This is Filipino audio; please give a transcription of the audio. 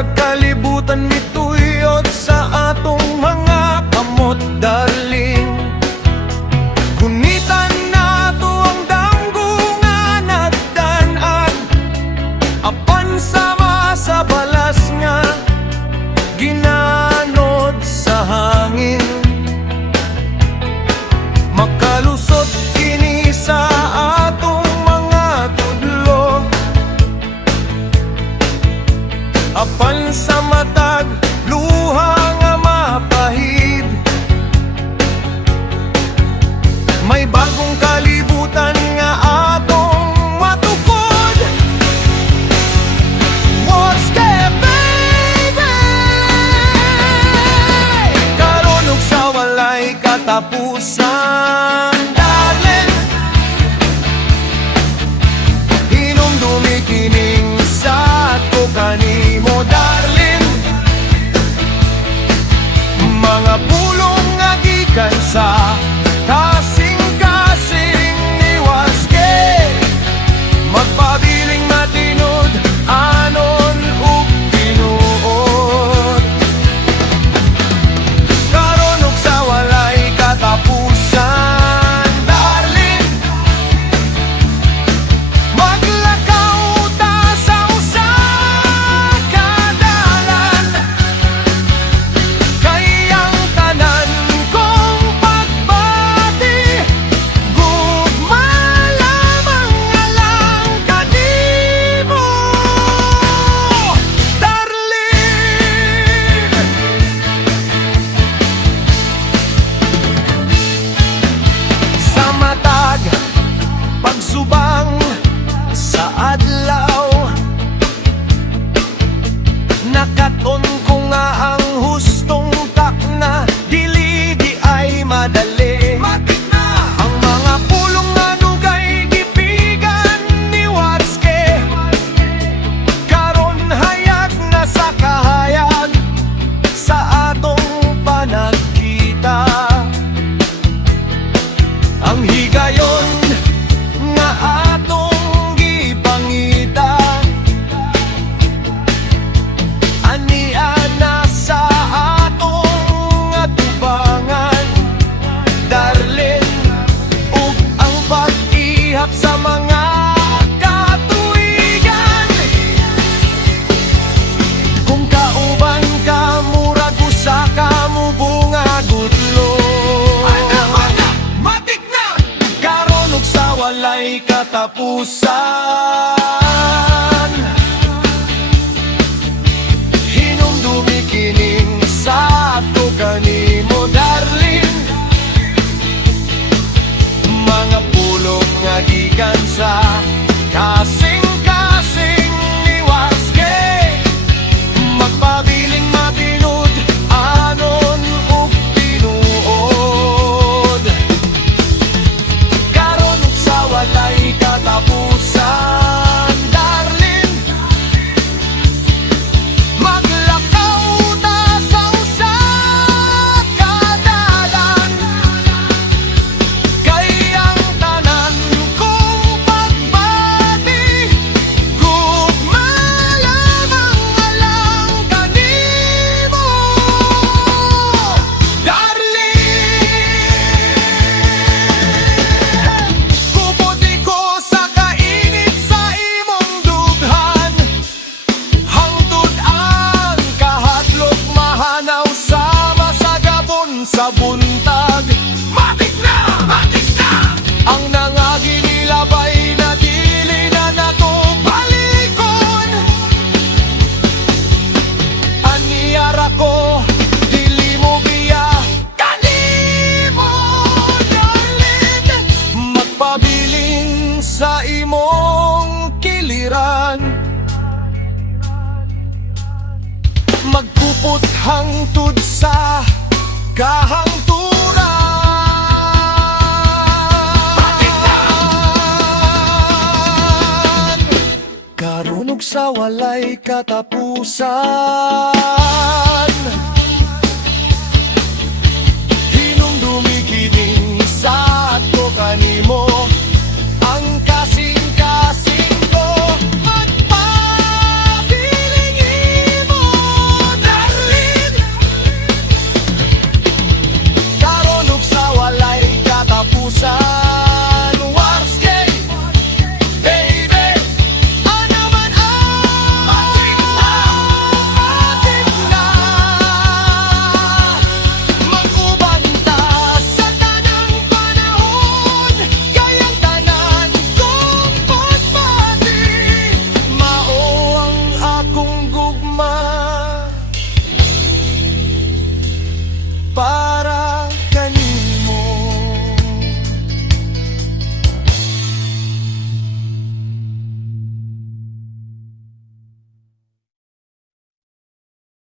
murag kalibutan mituyot sa atong mga kamot, darling. Kunitan nato ang danggungan at danan, apan sama sa balas nga ginanod sa hangin. Makalusot kini sa atong mga tudlo, apan sa matag luha nga mapahid. May bagong kalibutan nga atong matukod. What's that, baby? Karon ug sa walay katapusan, darling, hinumdumi kining sa ato kanimo, darling. Mga pulong nga gikan sa kasing-kasing ni Waske, magpabiling matinod anon ug tinuod. Karon ug sa walay katapusan, darling, maglakaw ta sa usa ka dalan. Kay ang tanan kong pagbati, gugma lamang nga lang kanimo, darling. Sa matag pagsubang sa adlaw, nakaton ko nga ang hustong takna, dili di ay madali. Ang mga pulong nga nugay gipigan ni Waske, karon hayag na sa kahayag sa atong panagkita. Ang higayon nga atong gipangita, ania na sa atong atubangan, darling. Ug ang pag-ihap sa mga katuigan, kung kauban ka murag usa ka mo bunga gudlo. Matik na! Karon ug sa walay katapusan, hinumdumi kining sa ato kanimo, darling. Mga pulong nga gikan sa kasing-kasing ni Waske, magpabiling matinod anon ug tinuod. Karon ug sa walay katapusan, darling, maglakaw ta sa usa ka dalan. Kay ang tanan kong pagbati, gugma lamang nga lang kanimo, darling. Kuputi ko sa kainit sa imong dughan, hangtod ang kahadlok mahanaw sama sa gabon sa buntag. Matik na! Matik na! Ang nangagi nilabay na dili na nato balikon. Aniyara ko, dili mo biya kanimo, darling. Magpabiling sa imong kiliran, magpuput hangtod sa kahangturan. Karon ug sa walay katapusan, hinumdumi kining sa ato kanimo, ang kasing-kasing ko, magpabiling imo, pa